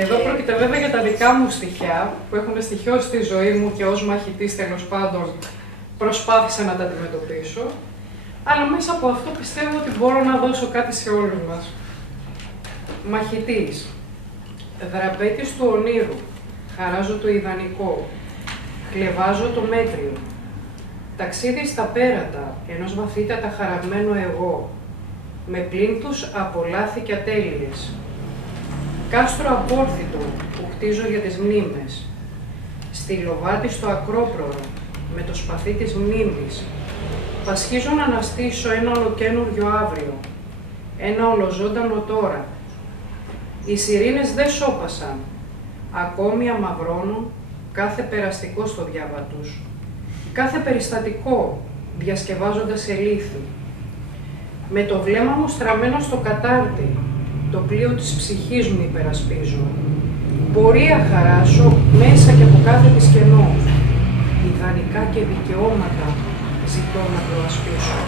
Εδώ πρόκειται βέβαια για τα δικά μου στοιχεία, που έχουν στοιχειώσει τη ζωή μου και ως μαχητής τέλος πάντων προσπάθησα να τα αντιμετωπίσω. Αλλά μέσα από αυτό πιστεύω ότι μπορώ να δώσω κάτι σε όλους μας. Μαχητής. Δραπέτης του ονείρου. Χαράζω το ιδανικό. Κλεβάζω το μέτριο. Ταξίδι στα πέρατα, ενός βαθύτατα χαραγμένο εγώ. Με πλήνθους από λάθη και ατέλειες. Κάστρο απόρθητο που χτίζω για τις μνήμες. Στη λοβάτη στο ακρόπρορο, με το σπαθί της μνήμης. Πασχίζω να αναστήσω ένα ολοκένουργιο αύριο. Ένα ολοζώντανο τώρα. Οι σιρήνες δεν σώπασαν. Ακόμη αμαυρώνουν κάθε περαστικό στο διάβα τους. Κάθε περιστατικό διασκευάζοντας σε λύθη. Με το βλέμμα μου στραμμένο στο κατάρτι, το πλοίο της ψυχής μου υπερασπίζω. Πορεία χαράσω μέσα και από κάθε της κενό. Ιδανικά και δικαιώματα ζητώ να προασπίσω.